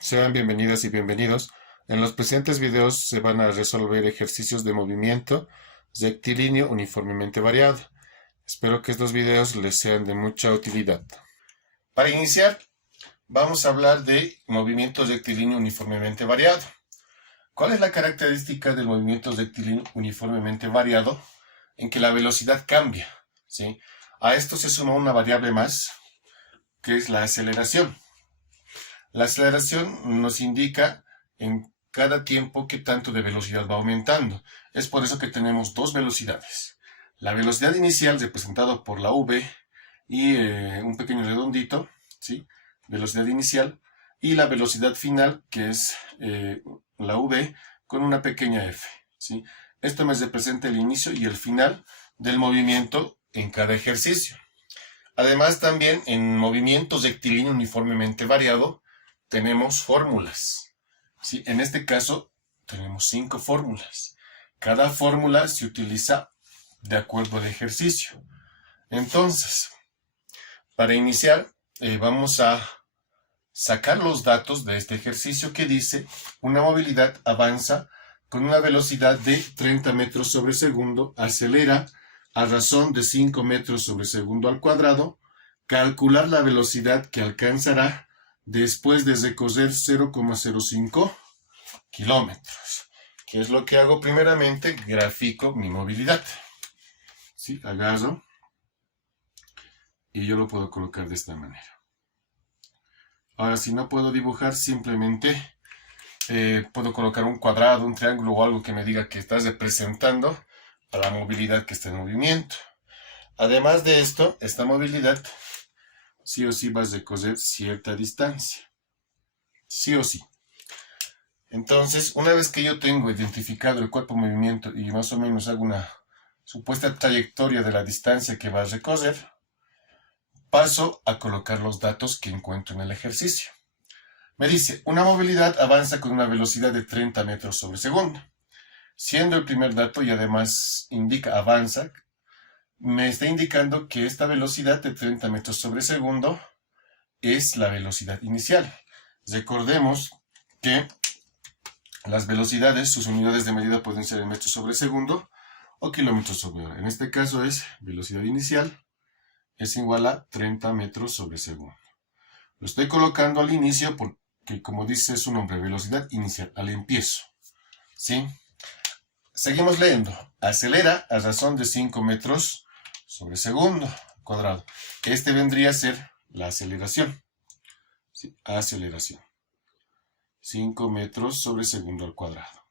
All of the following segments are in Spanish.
Sean bienvenidas y bienvenidos. En los presentes videos se van a resolver ejercicios de movimiento rectilíneo uniformemente variado. Espero que estos videos les sean de mucha utilidad. Para iniciar, vamos a hablar de movimiento rectilíneo uniformemente variado. ¿Cuál es la característica del movimiento rectilíneo uniformemente variado? En que la velocidad cambia, ¿sí? A esto se suma una variable más, que es la aceleración. La aceleración nos indica en cada tiempo qué tanto de velocidad va aumentando. Es por eso que tenemos dos velocidades. La velocidad inicial representada por la v y un pequeño redondito, ¿sí? Velocidad inicial, y la velocidad final, que es la v con una pequeña f, ¿sí? Esto me representa el inicio y el final del movimiento en cada ejercicio. Además, también en movimiento rectilíneo uniformemente variado tenemos fórmulas, ¿sí? En este caso tenemos 5 fórmulas. Cada fórmula se utiliza de acuerdo al ejercicio. Entonces, para iniciar, vamos a sacar los datos de este ejercicio que dice: una movilidad avanza con una velocidad de 30 metros sobre segundo, acelera a razón de 5 metros sobre segundo al cuadrado, calcular la velocidad que alcanzará después de recorrer 0,05 kilómetros. ¿Qué es lo que hago? Primeramente, grafico mi movilidad. ¿Sí? Agarro y yo lo puedo colocar de esta manera. Ahora, si no puedo dibujar, simplemente puedo colocar un cuadrado, un triángulo o algo que me diga que está representando a la movilidad que está en movimiento. Además de esto, esta movilidad sí o sí va a recorrer cierta distancia. Sí o sí. Entonces, una vez que yo tengo identificado el cuerpo en movimiento y más o menos hago una supuesta trayectoria de la distancia que va a recorrer, paso a colocar los datos que encuentro en el ejercicio. Me dice: una movilidad avanza con una velocidad de 30 metros sobre segundo. Siendo el primer dato y además indica avanza, me está indicando que esta velocidad de 30 metros sobre segundo es la velocidad inicial. Recordemos que las velocidades, sus unidades de medida pueden ser en metros sobre segundo o kilómetros sobre hora. En este caso es velocidad inicial es igual a 30 metros sobre segundo. Lo estoy colocando al inicio porque, como dice su nombre, velocidad inicial, al empiezo, ¿sí? Seguimos leyendo. Acelera a razón de 5 metros sobre segundo cuadrado. Este vendría a ser la aceleración, ¿sí? Aceleración. 5 metros sobre segundo al cuadrado.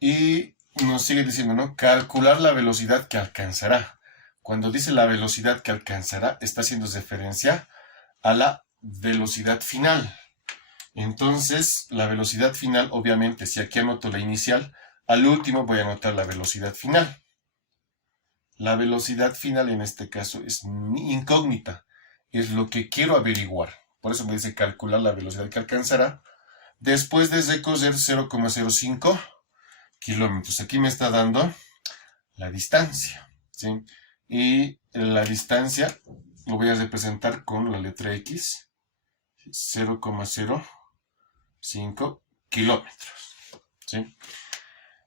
Y nos sigue diciendo, ¿no? Calcular la velocidad que alcanzará. Cuando dice la velocidad que alcanzará, está haciendo referencia a la velocidad final. Entonces, la velocidad final, obviamente, si aquí anoto la inicial, al último voy a anotar la velocidad final. La velocidad final en este caso es mi incógnita, es lo que quiero averiguar. Por eso me dice calcular la velocidad que alcanzará después de recorrer 0,05 kilómetros. Aquí me está dando la distancia, ¿sí? Y la distancia lo voy a representar con la letra X, 0,05 kilómetros, ¿sí?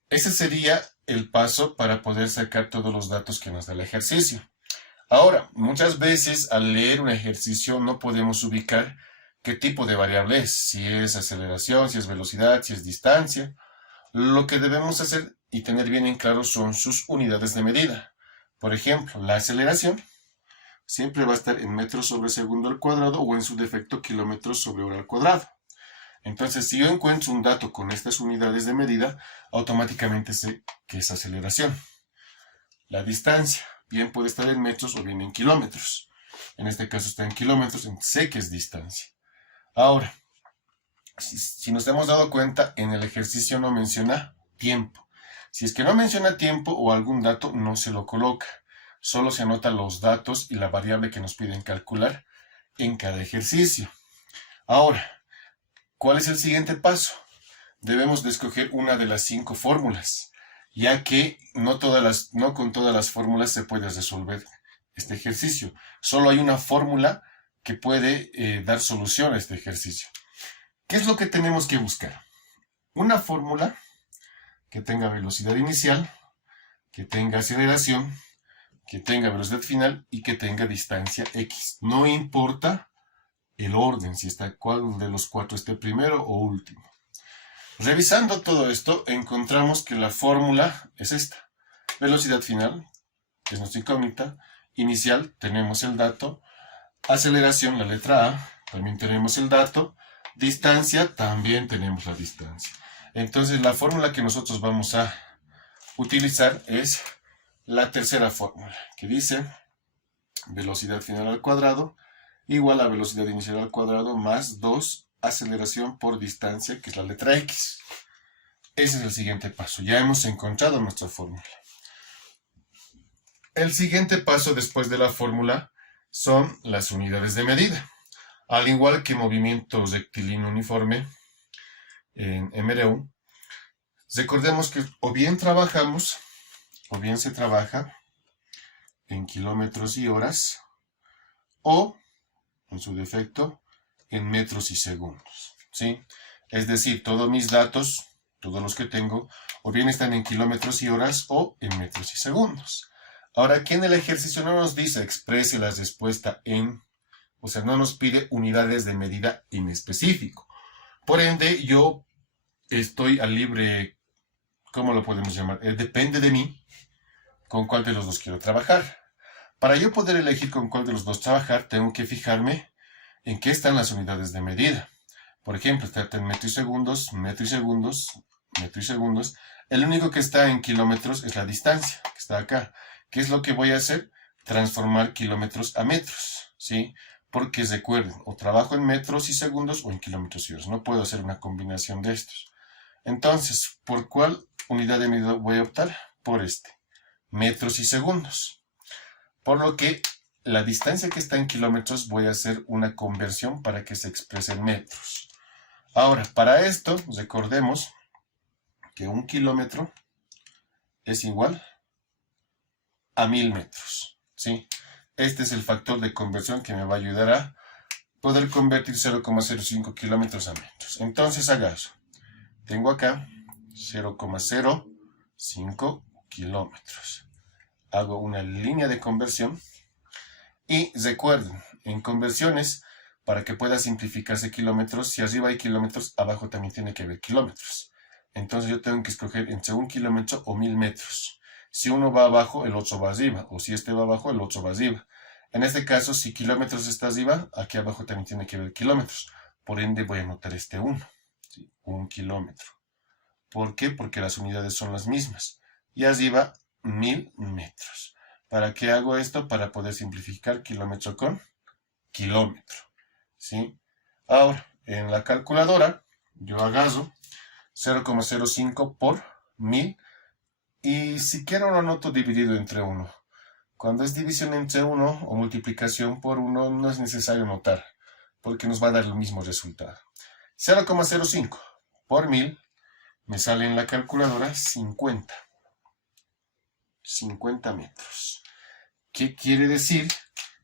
Ese sería el paso para poder sacar todos los datos que nos da el ejercicio. Ahora, muchas veces al leer un ejercicio no podemos ubicar qué tipo de variable es, si es aceleración, si es velocidad, si es distancia. Lo que debemos hacer y tener bien en claro son sus unidades de medida. Por ejemplo, la aceleración siempre va a estar en metros sobre segundo al cuadrado o en su defecto kilómetros sobre hora al cuadrado. Entonces, si yo encuentro un dato con estas unidades de medida, automáticamente sé que es aceleración. La distancia bien puede estar en metros o bien en kilómetros. En este caso está en kilómetros, sé que es distancia. Ahora, si nos hemos dado cuenta, en el ejercicio no menciona tiempo. Si es que no menciona tiempo o algún dato, no se lo coloca. Solo se anotan los datos y la variable que nos piden calcular en cada ejercicio. Ahora, ¿cuál es el siguiente paso? Debemos de escoger una de las 5 fórmulas, ya que no con todas las fórmulas se puede resolver este ejercicio. Solo hay una fórmula que puede dar solución a este ejercicio. ¿Qué es lo que tenemos que buscar? Una fórmula que tenga velocidad inicial, que tenga aceleración, que tenga velocidad final y que tenga distancia x. No importa el orden, si está cuál de los cuatro esté primero o último. Revisando todo esto, encontramos que la fórmula es esta. Velocidad final, que es nuestra incógnita. Inicial, tenemos el dato. Aceleración, la letra A, también tenemos el dato. Distancia, también tenemos la distancia. Entonces, la fórmula que nosotros vamos a utilizar es la tercera fórmula, que dice velocidad final al cuadrado igual a velocidad inicial al cuadrado más 2 aceleración por distancia, que es la letra x. Ese es el siguiente paso. Ya hemos encontrado nuestra fórmula. El siguiente paso después de la fórmula son las unidades de medida. Al igual que movimiento rectilíneo uniforme en MRU, recordemos que o bien trabajamos o bien se trabaja en kilómetros y horas o, en su defecto, en metros y segundos, ¿sí? Es decir, todos mis datos, todos los que tengo, o bien están en kilómetros y horas o en metros y segundos. Ahora, aquí en el ejercicio no nos dice exprese la respuesta en, o sea, no nos pide unidades de medida en específico. Por ende, yo estoy al libre, ¿cómo lo podemos llamar? Depende de mí con cuál de los dos quiero trabajar. Para yo poder elegir con cuál de los dos trabajar, tengo que fijarme en qué están las unidades de medida. Por ejemplo, está en metro y segundos, metro y segundos, metro y segundos. El único que está en kilómetros es la distancia, que está acá. ¿Qué es lo que voy a hacer? Transformar kilómetros a metros, ¿sí? Porque recuerden, o trabajo en metros y segundos o en kilómetros y horas. No puedo hacer una combinación de estos. Entonces, ¿por cuál unidad de medida voy a optar? Por este, metros y segundos. Por lo que la distancia que está en kilómetros voy a hacer una conversión para que se exprese en metros. Ahora, para esto, recordemos que 1 kilómetro es igual a 1000 metros, ¿sí? Este es el factor de conversión que me va a ayudar a poder convertir 0,05 kilómetros a metros. Entonces, haga eso. Tengo acá 0,05 kilómetros. Hago una línea de conversión. Y recuerden, en conversiones, para que pueda simplificarse kilómetros, si arriba hay kilómetros, abajo también tiene que haber kilómetros. Entonces yo tengo que escoger entre 1 kilómetro o 1000 metros. Si uno va abajo, el otro va arriba. O si este va abajo, el otro va arriba. En este caso, si kilómetros está arriba, aquí abajo también tiene que haber kilómetros. Por ende, voy a anotar este 1. ¿Sí? 1 kilómetro. ¿Por qué? Porque las unidades son las mismas. Y arriba, 1000 metros. ¿Para qué hago esto? Para poder simplificar kilómetro con kilómetro, ¿sí? Ahora, en la calculadora, yo agarro 0,05 por 1000 y si quiero lo anoto dividido entre 1. Cuando es división entre 1 o multiplicación por 1 no es necesario anotar, porque nos va a dar el mismo resultado. 0,05 por 1000 me sale en la calculadora 50 metros. ¿Qué quiere decir?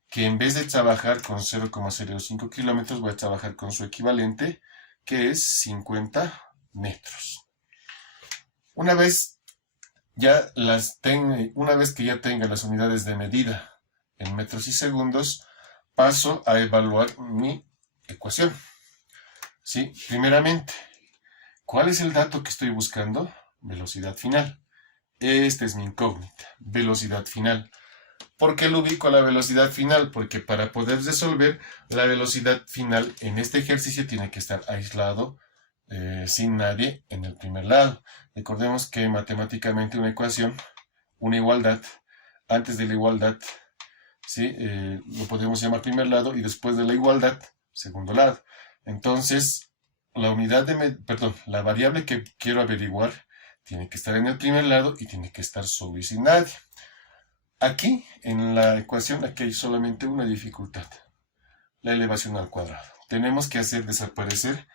Que en vez de trabajar con 0,05 kilómetros, voy a trabajar con su equivalente, que es 50 metros. Una vez que ya tenga las unidades de medida en metros y segundos, paso a evaluar mi ecuación. ¿Sí? Primeramente, ¿cuál es el dato que estoy buscando? Velocidad final. Esta es mi incógnita, velocidad final. ¿Por qué lo ubico a la velocidad final? Porque para poder resolver la velocidad final en este ejercicio tiene que estar aislado, sin nadie en el primer lado. Recordemos que matemáticamente una ecuación, una igualdad, antes de la igualdad, ¿sí? Lo podemos llamar primer lado y después de la igualdad, segundo lado. Entonces, la variable que quiero averiguar tiene que estar en el primer lado y tiene que estar solo y sin nadie. Aquí, en la ecuación, aquí hay solamente una dificultad, la elevación al cuadrado. Tenemos que hacer desaparecer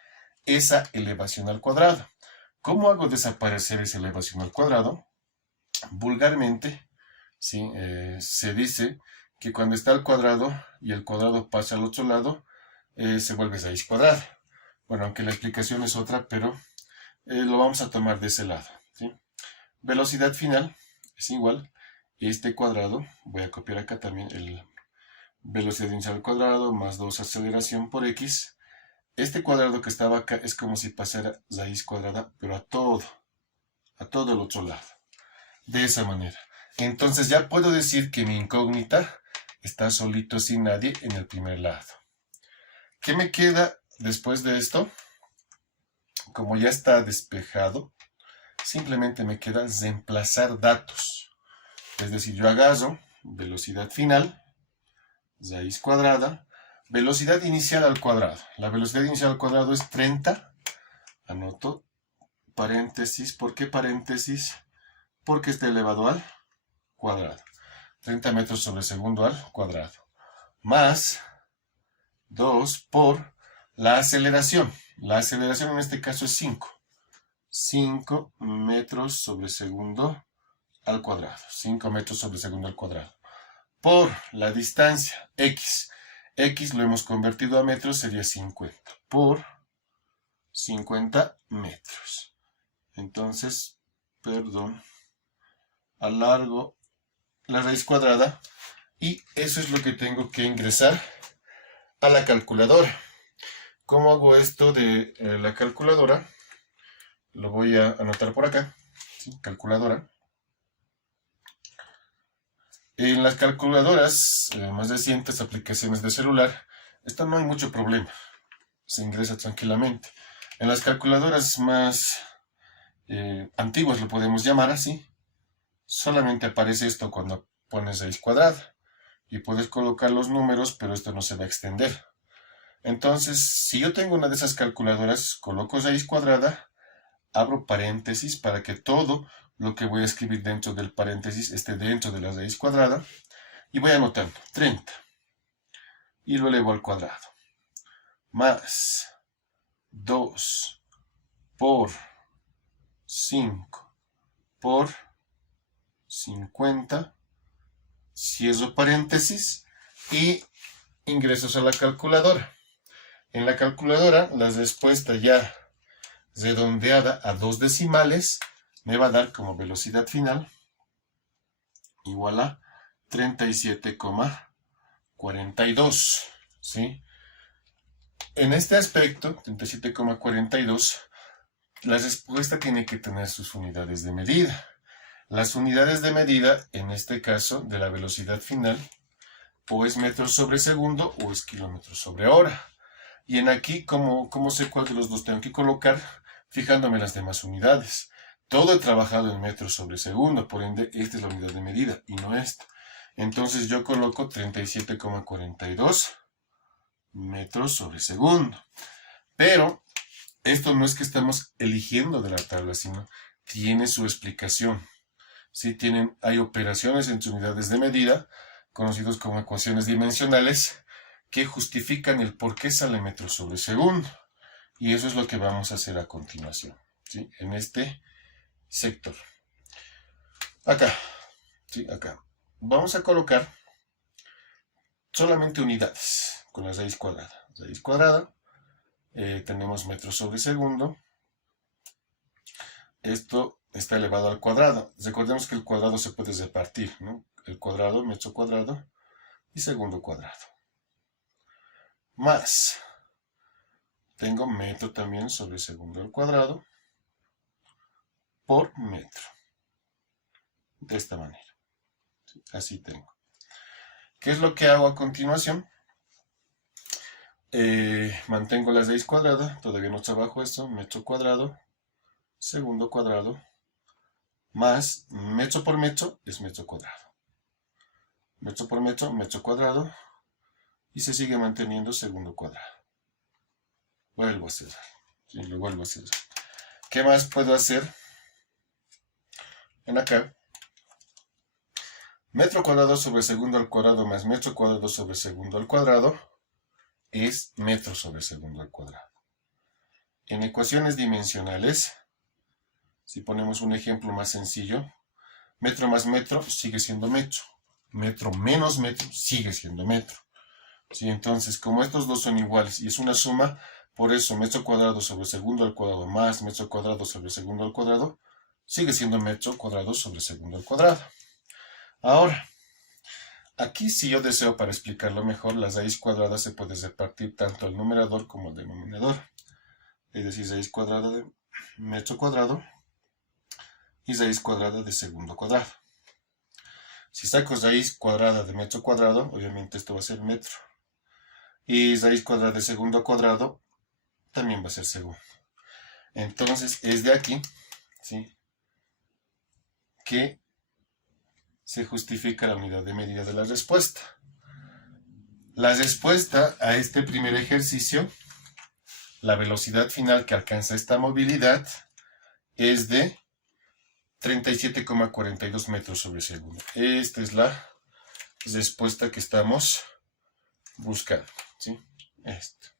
esa elevación al cuadrado. ¿Cómo hago desaparecer esa elevación al cuadrado? Vulgarmente, ¿sí? Se dice que cuando está al cuadrado y el cuadrado pasa al otro lado, se vuelve raíz cuadrada. Bueno, aunque la explicación es otra, pero lo vamos a tomar de ese lado, ¿sí? Velocidad final es igual este cuadrado, voy a copiar acá también el velocidad inicial al cuadrado más 2 aceleración por x. Este cuadrado que estaba acá es como si pasara raíz cuadrada, pero a todo el otro lado. De esa manera. Entonces ya puedo decir que mi incógnita está solito sin nadie en el primer lado. ¿Qué me queda después de esto? Como ya está despejado, simplemente me queda reemplazar datos. Es decir, yo agarro velocidad final, raíz cuadrada, velocidad inicial al cuadrado. La velocidad inicial al cuadrado es 30. Anoto paréntesis. ¿Por qué paréntesis? Porque está elevado al cuadrado. 30 metros sobre segundo al cuadrado. Más 2 por la aceleración. La aceleración en este caso es 5. 5 metros sobre segundo al cuadrado. 5 metros sobre segundo al cuadrado. Por la distancia x. X lo hemos convertido a metros, sería 50. Por 50 metros. Entonces, alargo la raíz cuadrada y eso es lo que tengo que ingresar a la calculadora. ¿Cómo hago esto de la calculadora? Lo voy a anotar por acá. ¿Sí? Calculadora. En las calculadoras más recientes, aplicaciones de celular, esto no hay mucho problema. Se ingresa tranquilamente. En las calculadoras más antiguas, lo podemos llamar así, solamente aparece esto cuando pones raíz cuadrada. Y puedes colocar los números, pero esto no se va a extender. Entonces, si yo tengo una de esas calculadoras, coloco raíz cuadrada, abro paréntesis para que todo lo que voy a escribir dentro del paréntesis esté dentro de la raíz cuadrada. Y voy anotando 30. Y lo elevo al cuadrado. Más 2 por 5 por 50. Cierro paréntesis y ingresos a la calculadora. En la calculadora, la respuesta ya redondeada a 2 decimales me va a dar como velocidad final igual a 37,42. ¿Sí? En este aspecto, 37,42, la respuesta tiene que tener sus unidades de medida. Las unidades de medida, en este caso, de la velocidad final, o es metros sobre segundo o es kilómetros sobre hora. Y en aquí, ¿cómo sé cuál de los dos tengo que colocar? Fijándome las demás unidades. Todo he trabajado en metros sobre segundo, por ende, esta es la unidad de medida y no esta. Entonces yo coloco 37,42 metros sobre segundo. Pero esto no es que estamos eligiendo de la tabla, sino tiene su explicación. ¿Sí? Hay operaciones entre unidades de medida, conocidos como ecuaciones dimensionales, que justifican el por qué sale metros sobre segundo. Y eso es lo que vamos a hacer a continuación, ¿sí? En este sector. Acá, ¿sí? Acá. Vamos a colocar solamente unidades con la raíz cuadrada. Raíz cuadrada, tenemos metros sobre segundo. Esto está elevado al cuadrado. Recordemos que el cuadrado se puede repartir, ¿no? El cuadrado, metro cuadrado y segundo cuadrado. Más, tengo metro también sobre segundo al cuadrado por metro. De esta manera. Así tengo. ¿Qué es lo que hago a continuación? Mantengo la raíz cuadrada, todavía no trabajo esto, metro cuadrado, segundo cuadrado, más metro por metro es metro cuadrado. Metro por metro cuadrado, y se sigue manteniendo segundo cuadrado. Vuelvo a cerrar. Y lo vuelvo a cerrar. ¿Qué más puedo hacer? En acá, metro cuadrado sobre segundo al cuadrado más metro cuadrado sobre segundo al cuadrado es metro sobre segundo al cuadrado. En ecuaciones dimensionales, si ponemos un ejemplo más sencillo, metro más metro sigue siendo metro. Metro menos metro sigue siendo metro. ¿Sí? Entonces, como estos dos son iguales y es una suma, Por eso metro cuadrado sobre segundo al cuadrado más metro cuadrado sobre segundo al cuadrado sigue siendo metro cuadrado sobre segundo al cuadrado. Ahora, aquí si yo deseo para explicarlo mejor, la raíz cuadrada se puede repartir tanto al numerador como al denominador. Es decir, raíz cuadrada de metro cuadrado y raíz cuadrada de segundo cuadrado. Si saco raíz cuadrada de metro cuadrado, obviamente esto va a ser metro. Y raíz cuadrada de segundo cuadrado también va a ser segundo. Entonces es de aquí, ¿sí?, que se justifica la unidad de medida de la respuesta. La respuesta a este primer ejercicio, la velocidad final que alcanza esta movilidad, es de 37,42 metros sobre segundo. Esta es la respuesta que estamos buscando, ¿sí? Esto.